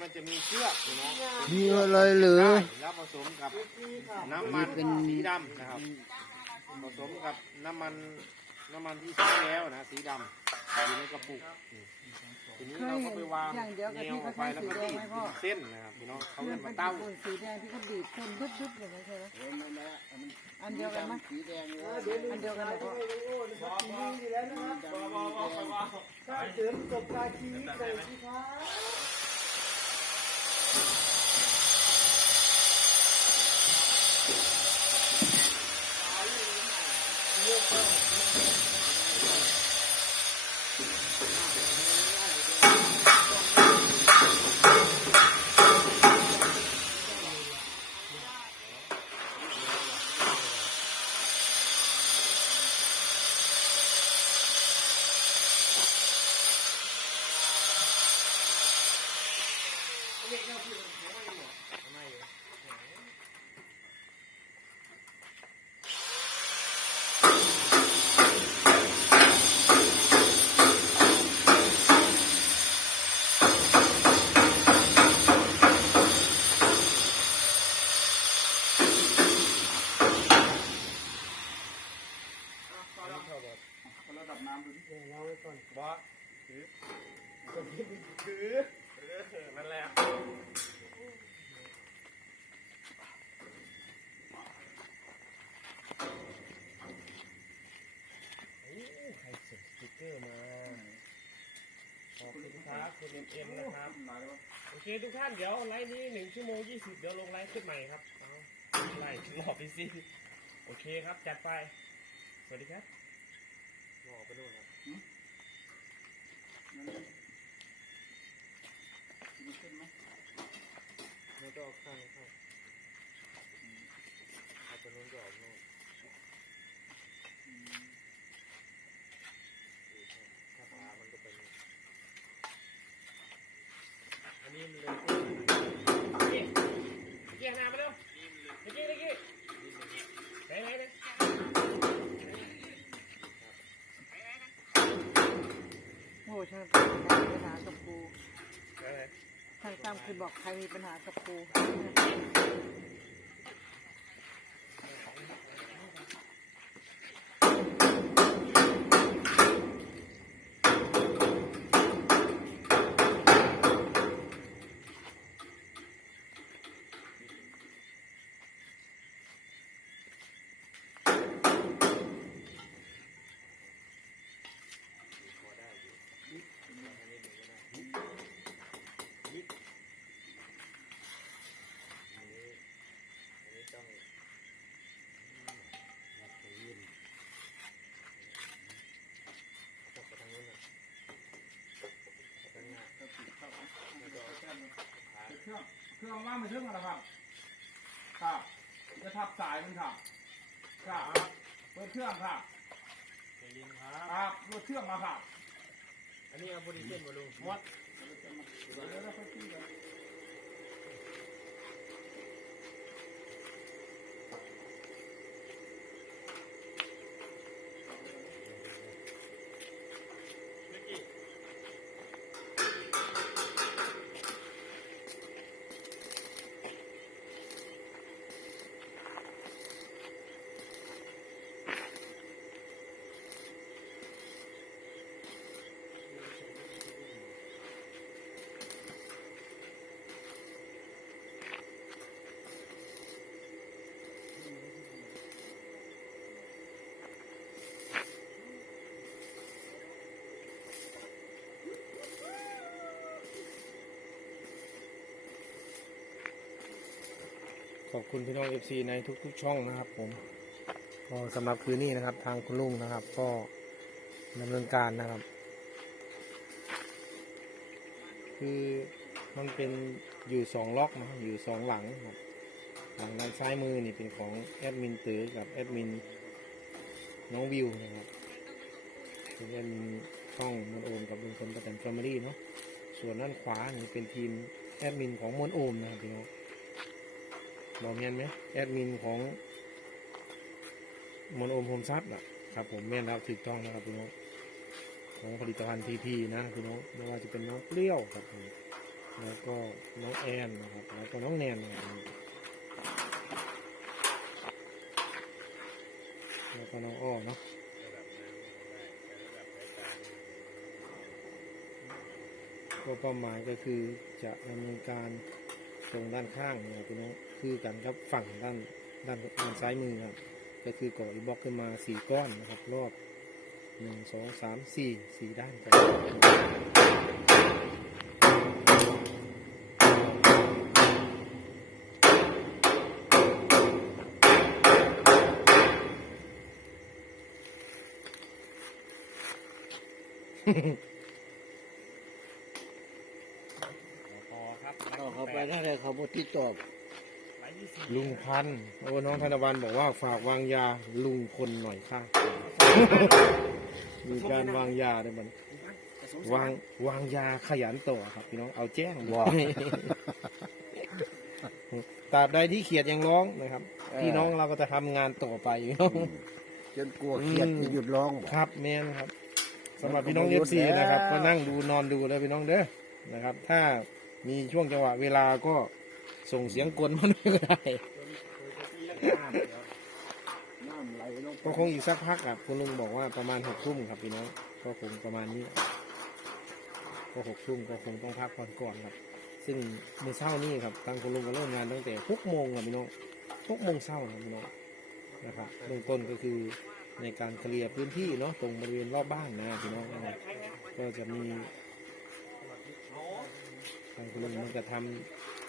มันจะมีเชือกอยู่เนาะมีอะไรเหรือ แล้วผสมกับน้ำมันเป็นสีดำนะครับ ผสมกับน้ำมันน้ำมันที่ใช้แล้วนะสีดำอยู่ในกระปุกนี่ทีนี้เราก็ไปวางอย่างเดียวกับแนที่วอเขาอกไปใช้แล้วสีก็แดรีงดไหมพ่อเป็นเส้นนะครับพี่น้องเขามัเรียนกเป็มานเต้าตะปูสีแดงที่เขาบีบคนดึบๆอย่างนั้นใช่ไหมเออนั่นแหละมันอันเดียวกันไหมสีแดงเลยอันเดียวกันไหมพ่อเสริมกบกาชีวิตเลยสิครับ Well. เอ็มเอ็มนะครับ โอเคทุกท่านเดี๋ยวไลฟ์นี้หนึ่งชั่วโมงยี่สิบเดี๋ยวลงไลฟ์ขึ้นใหม่ครับเอาไลฟ์รอบไปสิโอเคครับ จัดไป สวัสดีครับรอไปนู่นครับแล้วก็เอาข้างเข้าเอาไปนู่นก็ออกนู่นถ้าพามันก็เป็น อันนี้มัน เลยกี้กี้หน้ามาเร็วกี้กี้กี้ไหนไหนไหนโอ้ช่างตั้มมีปัญหากับปูไหน ช่างตั้มคือบอกใครมีปัญหากับปู อันนี้อันนี้ต้องรัดไปยืนจับไปทางนู้นนะไปทางหน้าแล้วก็ขา เครื่อง เครื่องว่างไม่ถึงแล้วครับ ครับ จะทับสายมันครับ ครับเปิดเครื่องครับ ใจเย็นครับครับรถเครื่องมาครับอันนี้เอาบริเส้นมาลุงมด ขอบคุณพี่น้องเอฟซีในทุก ๆ ช่องนะครับ ผมก็สำหรับคืนนี้นะครับ ทางคุณลุงนะครับ ก็ดำเนินการนะครับ คือมันเป็นอยู่สองล็อกนะอยู่สองหลังครับหลังด้านซ้ายมือนี่เป็นของแอดมินตือกับแอดมินน้องวิวนะครับเป็นแอดมินช่องมนโอมกับลุงพลประแตนแฟมิลี่เนาะส่วนด้านขวานี่เป็นทีมแอดมินของมนโอมนะครับพี่น้อง บอกเมียนไหมแอดมินของมนโอมโฮมซับอะครับผมแม่นครับถูกต้องนะครับพี่น้องของผลิตภัณฑ์ทีพีนะพี่น้องไม่ว่าจะเป็นน้องเปรี้ยวครับผมแล้วก็น้องแอนนะครับแล้วก็น้องแนนนะครับแล้วก็น้องอ้อเนาะก็เป้าหมายก็คือจะดำเนินการตรงด้านข้างเนี่ยพี่น้อง คือกันครับฝั่งด้านด้านด้านซ้ายมือครับก็คือก่ออีบล็อกขึ้นมาสี่ก้อนนะครับรอบหนึ่งสองสามสี่สี่ด้านกันพอครับต่อเขาไปได้เลยเขาบติดตอบไลฟ์ที่สี่ลุงพันธุ์โอ้น้องธนวันบอกว่าฝากวางยาลุงพลหน่อยค่ะ มีการวางยาด้วยมัน วางวางยาขยันต่อครับพี่น้องเอาแจ้งบอกตราบใดที่เขียดยังร้องนะครับพี่น้องเราก็จะทำงานต่อไปพี่น้อง จนกลัวเครียดจะหยุดร้องบ่ครับแม่นครับสำหรับพี่น้องเอฟซีนะครับ ก็นั่งดูนอนดูแล้วพี่น้องเด้อนะครับ ถ้ามีช่วงจังหวะเวลาก็ ส่งเสียงกลมาด้วยก็ได้น้ำไหลลงไปก็คงอีกสักพักครับคุณลุงบอกว่าประมาณหกทุ่มครับพี่น้องก็คงประมาณนี้ ก็หกทุ่มก็คงต้องพักผ่อนก่อนครับ ซึ่งมื้อเช้านี่ครับทางคุณลุงก็เริ่มงานตั้งแต่หกโมงครับพี่น้องหกโมงเช้าครับพี่น้องนะครับเบื้องต้นก็คือในการเคลียร์พื้นที่เนาะตรงบริเวณรอบบ้านนะพี่น้องนะครับก็จะมีทางคุณลุงมันจะทำ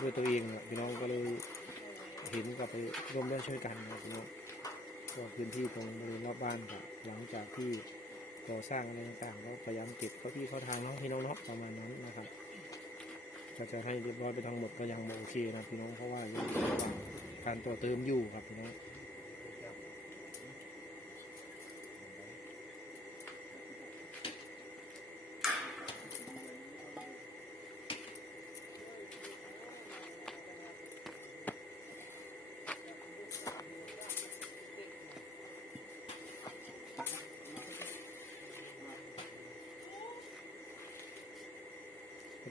ด้วยตัวเองนะพี่น้องก็เลยเห็นกับไปร่วมด้วยช่วยกันนะพี่น้องก็พื้นที่ตรงบริเวณรอบบ้านครับหลังจากที่ก่อสร้างอะไรต่างๆก็พยายามเก็บเข้าที่เข้าทางเน้องพี่น้องเนาะประมาณนั้นนะครับก็จะให้เรียบร้อยไปทั้งหมดก็ยังโอเคนะพี่น้องเพราะว่าการต่อเติมอยู่ครับพี่น้อง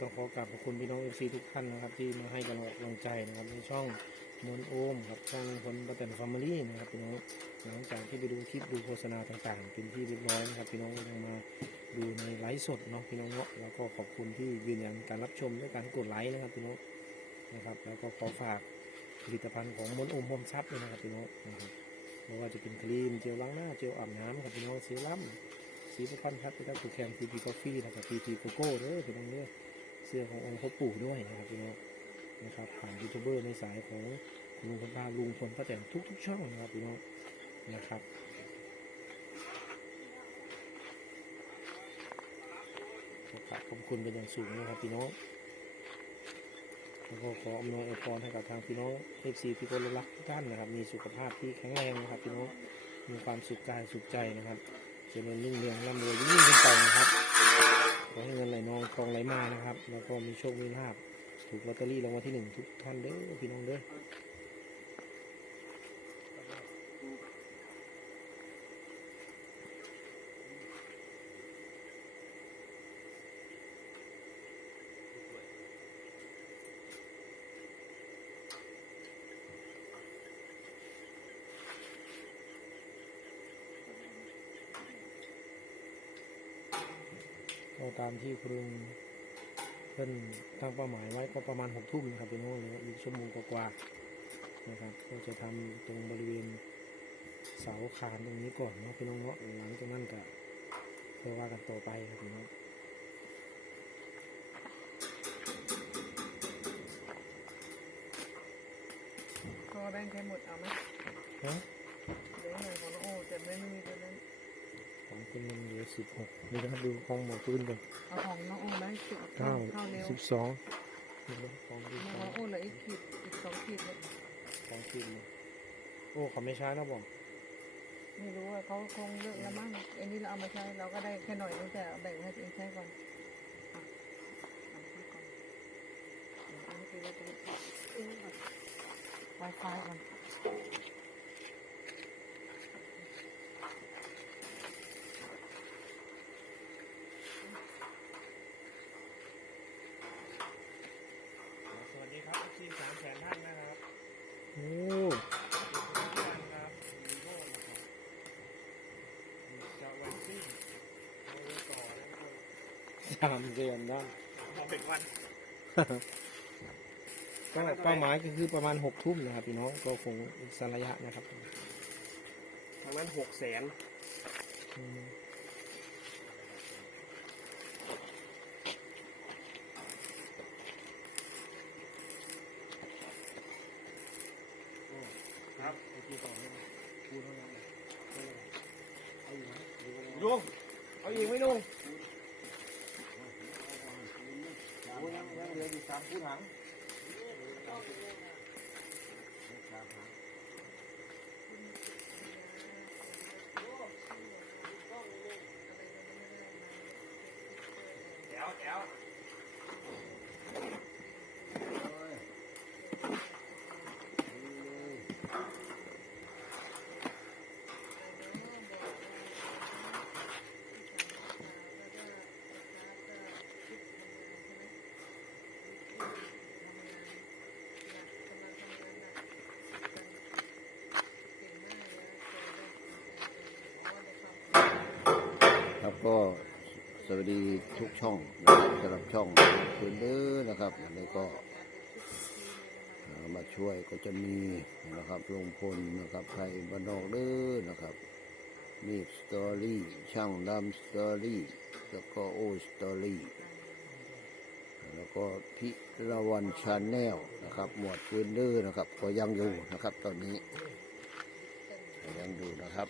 ต้องขอกราบขอบคุณพี่น้องเอฟซีทุกท่านนะครับ ที่มาให้กำลังใจนะครับในช่องมนโอมครับช่องคนประเต็นฟามิลี่นะครับพี่น้องหลังจากที่ไปดูคลิปดูโฆษณาต่างๆ เป็นที่เรียบร้อยนะครับพี่น้องก็ยังมาดูในไลฟ์สดเนาะพี่น้องเนาะแล้วก็ขอบคุณที่ยืนยันการรับชมด้วยการกดไลค์นะครับพี่น้องนะครับ แล้วก็ขอฝากผลิตภัณฑ์ของมนโอมพรมทรัพย์ด้วยนะครับพี่น้องนะครับไม่ว่าจะเป็นครีมเจลล้างหน้าเจลอาบน้ำครับพี่น้องเซรั่มสีประพันธ์ครับที่ได้ถูกแคมทีพีกาแฟนะครับทีพีโกโก้เด้อพี่น้องเด้อ เสื้อขององค์พ่อปู่ด้วยนะครับพี่น้องนะครับผ่านยูทูบเบอร์ในสายของลุงคุณป้าลุงพลป้าแตนทุกๆช่องนะครับพี่น้องนะครับขอบขอบคุณเป็นอย่างสูงนะครับพี่น้องแล้วก็ขออำนวยอวยพรให้กับทางพี่น้องเอฟซีพี่คนรักทุกท่านนะครับ มีสุขภาพที่แข็งแรงนะครับพี่น้องมีความสุขกายสุขใจนะครับเจริญรุ่งเรืองร่ำรวยยิ่งขึ้นไปนะครับ อให้เงินไหลนองกองไหลมานะครับ แล้วก็มีโชคมีลาภถูกลอตเตอรี่รางวัลที่หนึ่งทุกท่านเด้อพี่น้องเด้อ ตามที่คุณลุงเพิ่นตั้งเป้าหมายไว้ก็ประมาณหกทุ่มนะครับพี่น้องเหลืออีกชั่วโมงกว่าๆนะครับ ก็จะทำตรงบริเวณเสาคานตรงนี้ก่อนเนาะพี่น้องเนาะหลังจากนั้นก็เพื่อว่ากันต่อไปครับพี่น้องก็แบ่งใครหมดเอาไหมฮะเดี๋ยวหน่อยของน้องโอ้แต่ไม่มีตัวนั้น ของคุณลุงเหลือสิบหกนี่นะครับดูของหมอปืนก่อนเอาของน้องโอ้ไหมสิบเก้าเข้าเร็วสิบสองนี่ครับของดูน้ขอองงโอ้เหลืออีกขีดอีกสองขีดเลยของขึ้นเลยโอ้เขาไม่ช้านะบอกไม่รู้ว่าเขาคงเลิกแล้วมั้งอันนี้เราเอามาใช้เราก็ได้แค่หน่อยนึงแต่เอาแบ่งให้ตัวเองใช้ก่อนอะเอาไปก่อนเดี๋ยวอันนี้คือว่าจะไวไฟก่อน สามเดือนได้เอาเป็นวันก็เป้าหมายก็คือประมาณหกทุ่มนะครับพี่น้องก็คงอีกสักระยะนะครับทางนั้นหกแสนอืมครับลุงเอาอีกไหมลุง แจ๋วแจ๋ว ครับก็สวัสดีทุกช่องนะครับสำหรับช่องคืนเด้อนะครับอันนี้ก็มาช่วยก็จะมีนะครับลงพลนะครับไทยบ้านนอกเด้อนะครับมีสตอรี่ช่างดำสตอรี่แล้วก็โอสตอรี่ แล้วก็พิรวันชาแนลนะครับ หมวดเพื่อนเด้อนะครับ ก็ยังอยู่นะครับ ตอนนี้ยังอยู่นะครับ